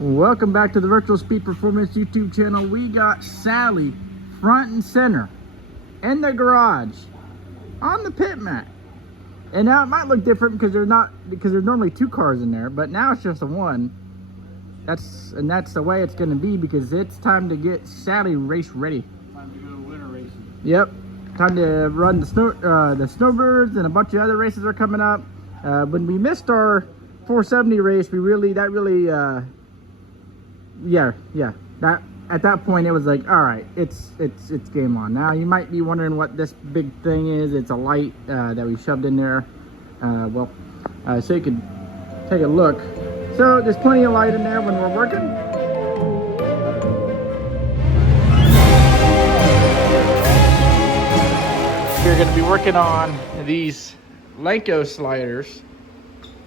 Welcome back to the Virtual Speed Performance YouTube channel. We got Sally front and center in the garage on the pit mat. And now it might look different because there's normally two cars in there, but now it's just the one. That's the way it's going to be because it's time to get Sally race ready. Time to go winter racing. Yep, time to run the snowbirds, and a bunch of other races are coming up. When we missed our 470 race, that at that point it was like, all right, it's game on. Now you might be wondering what this big thing is. It's a light that we shoved in there. So you could take a look. So there's plenty of light in there when we're working. We're going to be working on these Lano sliders.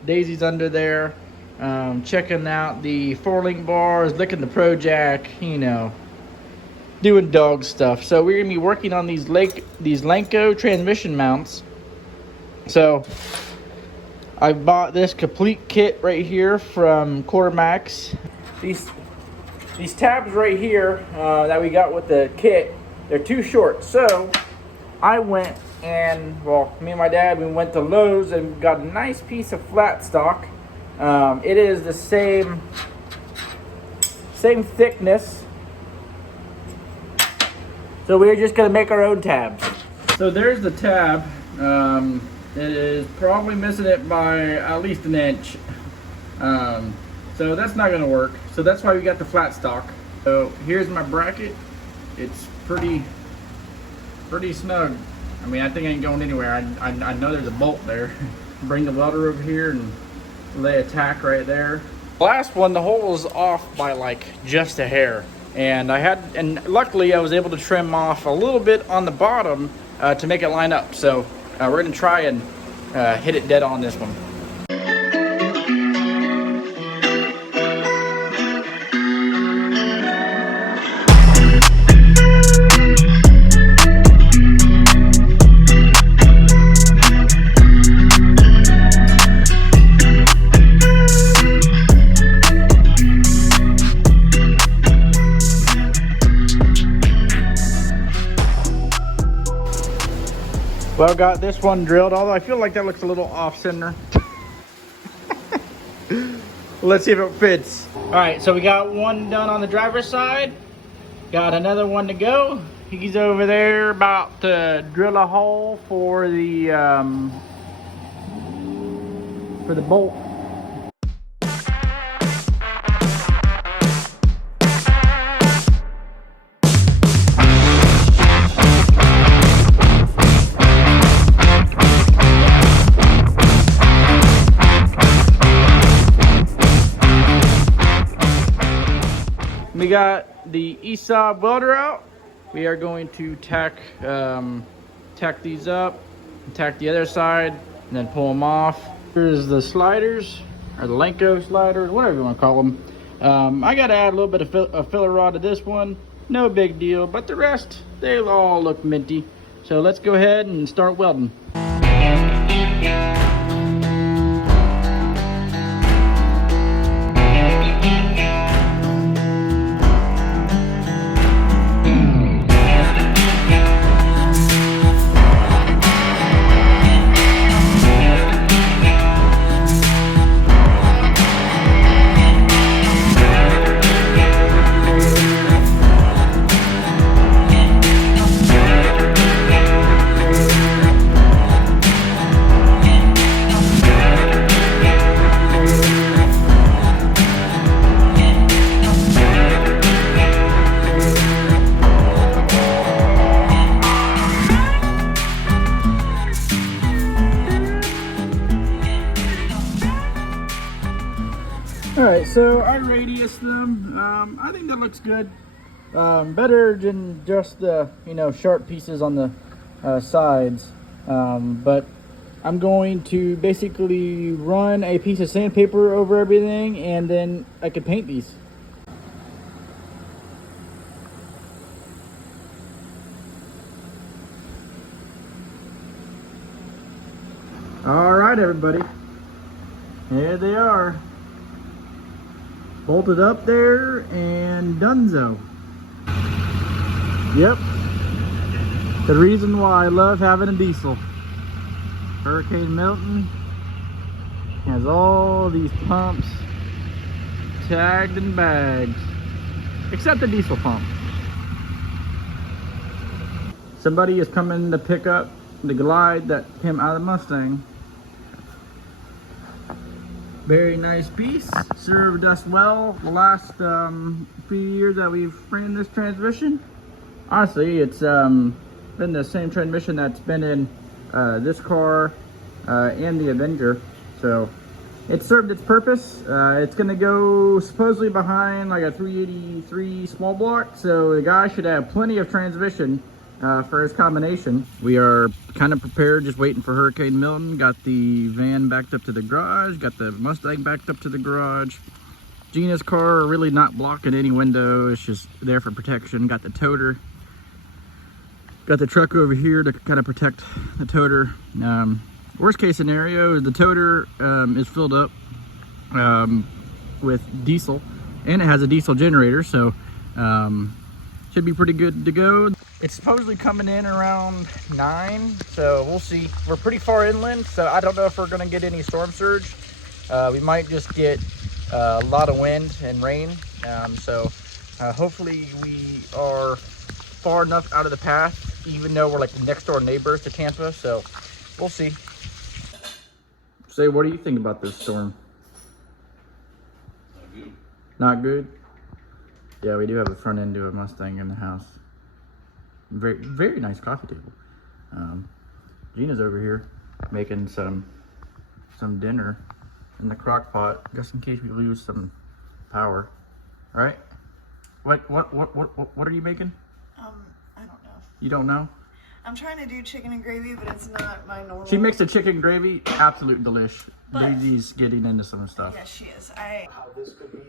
Daisy's under there, checking out the 4-link bars, licking the Pro Jack, you know, doing dog stuff. So we're going to be working on these Lenco transmission mounts. So I bought this complete kit right here from Quartermax. These tabs right here that we got with the kit, they're too short. So I went and, well, me and my dad, we went to Lowe's and got a nice piece of flat stock. It is the same thickness. So we're just gonna make our own tabs. So there's the tab. It is probably missing it by at least an inch. So that's not gonna work. So that's why we got the flat stock. So here's my bracket. It's pretty snug. I mean, I think I ain't going anywhere. I know there's a bolt there. Bring the welder over here and lay a tack right there. Last one, the hole was off by like just a hair. And luckily I was able to trim off a little bit on the bottom to make it line up. So we're gonna try and hit it dead on this one. Well, got this one drilled, although I feel like that looks a little off center. Let's see if it fits. All right, so we got one done on the driver's side. Got another one to go. He's over there about to drill a hole for the bolt. We got the ESOB welder out. We are going to tack these up, tack the other side, and then pull them off. Here's the sliders, or the Lenco sliders, whatever you want to call them. I got to add a little bit of filler rod to this one. No big deal, but the rest, they all look minty. So let's go ahead and start welding. Alright, so I radiused them. I think that looks good. Better than just the, sharp pieces on the sides. But I'm going to basically run a piece of sandpaper over everything, and then I could paint these. All right, everybody. Here they are. Bolted up there and donezo. Yep. The reason why I love having a diesel. Hurricane Milton has all these pumps tagged and bagged, except the diesel pump. Somebody is coming to pick up the Glide that came out of the Mustang. Very nice piece, served us well the last few years that we've ran this transmission. Honestly, it's been the same transmission that's been in this car and the Avenger, so it served its purpose. It's gonna go supposedly behind like a 383 small block, so the guy should have plenty of transmission for his combination. We are kind of prepared, just waiting for Hurricane Milton. Got the van backed up to the garage, got the Mustang backed up to the garage. Gina's car really not blocking any window, it's just there for protection. Got the toter. Got the truck over here to kind of protect the toter. Worst case scenario is the toter is filled up with diesel, and it has a diesel generator, so should be pretty good to go. It's supposedly coming in around 9, so we'll see. We're pretty far inland, so I don't know if we're gonna get any storm surge. We might just get a lot of wind and rain, so hopefully we are far enough out of the path, even though we're like the next door neighbors to Tampa, so we'll see. Say, what do you think about this storm? Not good. Not good? Yeah, we do have a front end to a Mustang in the house. Very, very nice coffee table. Gina's over here making some dinner in the crock pot, just in case we lose some power. All right? What are you making? I don't know. You don't know? I'm trying to do chicken and gravy, but it's not my normal. She makes the chicken gravy, absolute delish. But Daisy's getting into some stuff. yes, she is. How this could be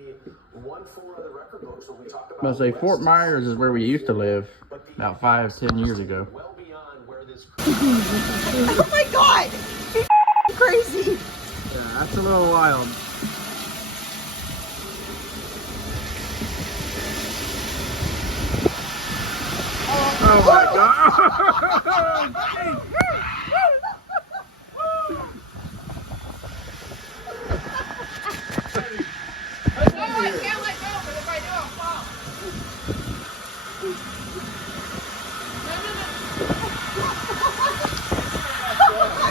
1-4 of the record books when we talk about. I was gonna say Fort Myers is where we used to live about 5-10 years ago. Well beyond where this. Oh my god! He's crazy! Yeah, that's a little wild. Oh my god! I can't let go, but if I do, I'll fall.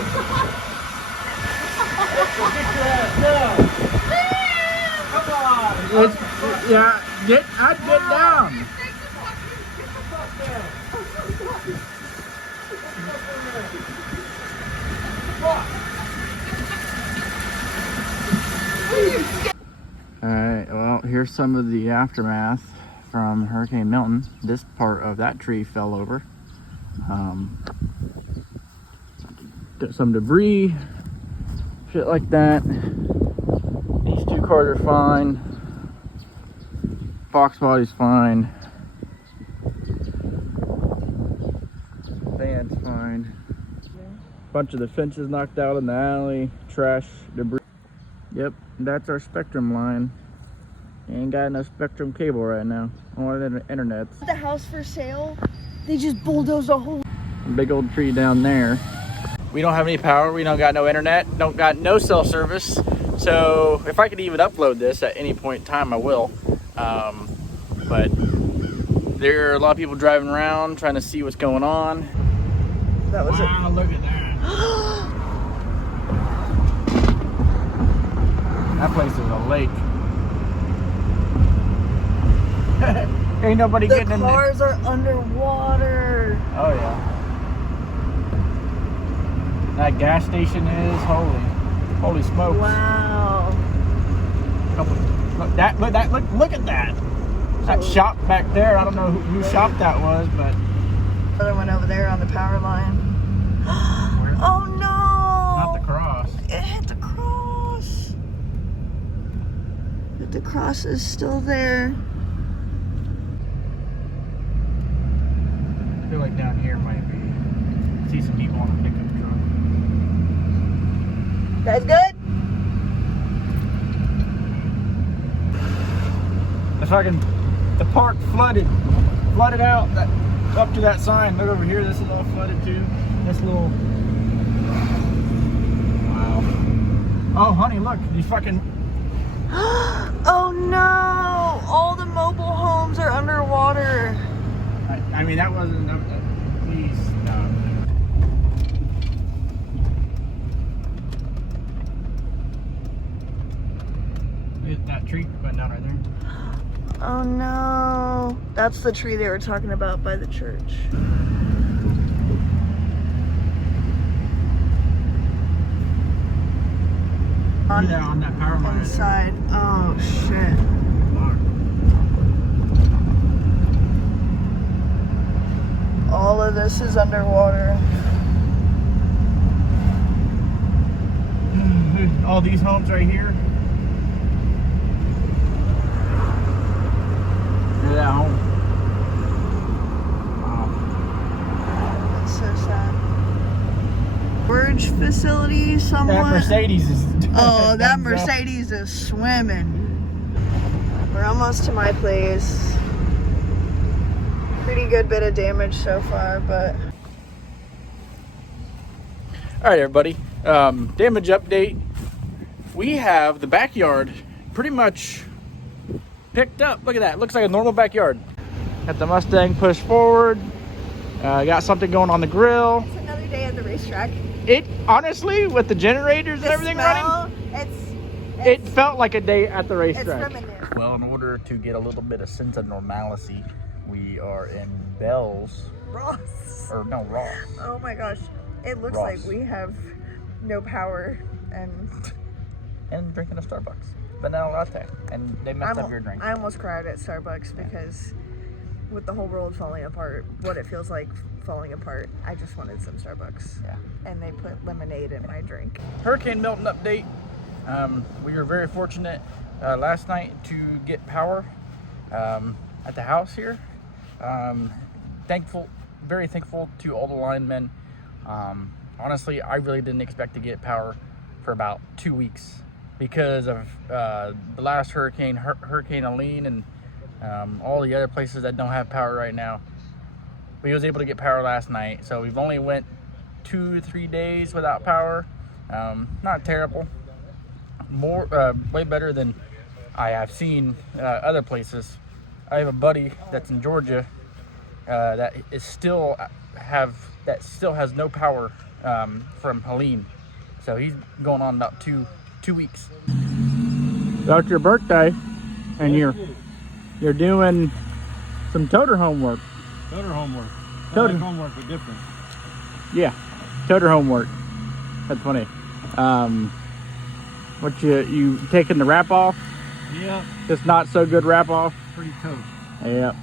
Come on! Yeah, I'd get down. Alright, well, here's some of the aftermath from Hurricane Milton. This part of that tree fell over. Got some debris, shit like that. These two cars are fine. Fox body's fine. Van's fine. Bunch of the fences knocked out in the alley, trash, debris. Yep, that's our Spectrum line. Ain't got no Spectrum cable right now. Only the internet. The house for sale, they just bulldozed a whole Big old tree down there. We don't have any power, we don't got no internet, don't got no cell service. So if I could even upload this at any point in time, I will. But there are a lot of people driving around trying to see what's going on. That was Wow, look at that. That place is a lake. Ain't nobody getting in The there. cars are underwater. Oh yeah. That gas station is holy smokes. Wow. Look at that. That shop back there. I don't know who shop that was, but Other one over there on the power line. Oh no! not the cross. It hit the cross. But the cross is still there. I feel like down here might be. See some people on a pickup truck. Guys good? the park flooded out that up to that sign. Look over here, this is all flooded too. This little, wow. Oh honey, look, these fucking Oh no! All the mobile homes are underwater. I mean, that wasn't enough. Please stop. Look at that tree going down right there. Oh no! That's the tree they were talking about by the church. Yeah, on that power line. Inside. Oh shit. All of this is underwater. All these homes right here. Look at that home. Wow. That's so sad. Storage facility somewhat. That Mercedes is. Oh, that Mercedes is swimming. We're almost to my place. Pretty good bit of damage so far, but. All right, everybody. Damage update. We have the backyard pretty much picked up. Look at that. Looks like a normal backyard. Got the Mustang pushed forward. Got something going on the grill. It's another day at the racetrack. It honestly, with the generators and everything running, it felt like a day at the racetrack. Well, in order to get a little bit of sense of normalcy, we are in Bell's. Ross. Or no, Ross. Oh my gosh. It looks Ross. like we have no power and drinking a Starbucks vanilla latte, and they messed up your drink. I almost cried at Starbucks because with the whole world falling apart, what it feels like falling apart, I just wanted some Starbucks. Yeah. And they put lemonade in my drink. Hurricane Milton update. We were very fortunate last night to get power at the house here. Very thankful to all the linemen. Honestly, I really didn't expect to get power for about 2 weeks because of the last hurricane, Hurricane Helene, and all the other places that don't have power right now. We was able to get power last night, so we've only went 2 to 3 days without power. Not terrible. Way better than I have seen other places. I have a buddy that's in Georgia that still has no power from Helene, so he's going on about two weeks. About your birthday, and you're doing some toter homework. Toter homework. Toter like homework, but different. Yeah, toter homework. That's funny. What you taking the wrap off? Yeah. This not so good wrap off. Pretty tough. Yep.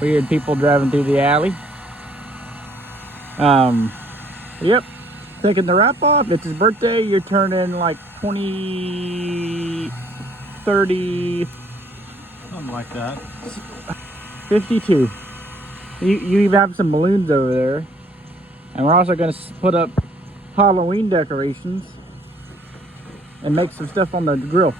Weird people driving through the alley. Yep. Taking the wrap off. It's his birthday. You're turning like 20, 30, Something like that. 52. You even have some balloons over there. And we're also going to put up Halloween decorations and make some stuff on the grill.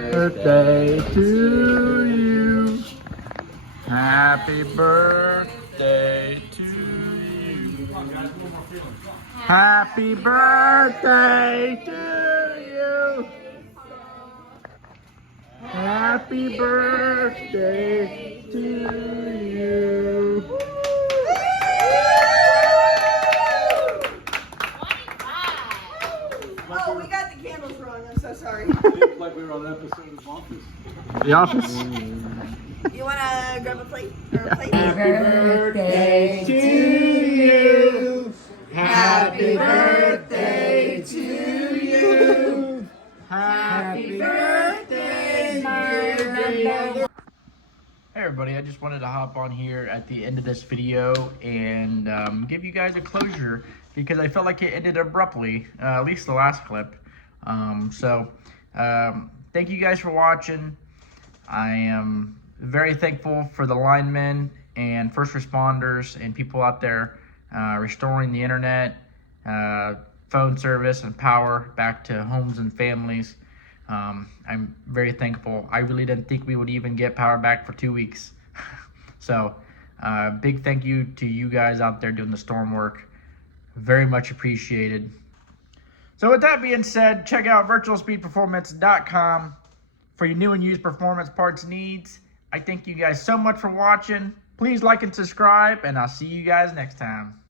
Birthday to you. Happy birthday to you. Happy birthday to you. Happy birthday to you. on an episode of Office. The Office. You wanna grab a plate or a plate? Birthday to you. Happy birthday to you. Happy birthday, dear. Hey everybody, I just wanted to hop on here at the end of this video and give you guys a closure because I felt like it ended abruptly, at least the last clip. Thank you guys for watching. I am very thankful for the linemen and first responders and people out there restoring the internet, phone service and power back to homes and families. I'm very thankful. I really didn't think we would even get power back for 2 weeks. So big thank you to you guys out there doing the storm work. Very much appreciated. So with that being said, check out virtualspeedperformance.com for your new and used performance parts needs. I thank you guys so much for watching. Please like and subscribe, and I'll see you guys next time.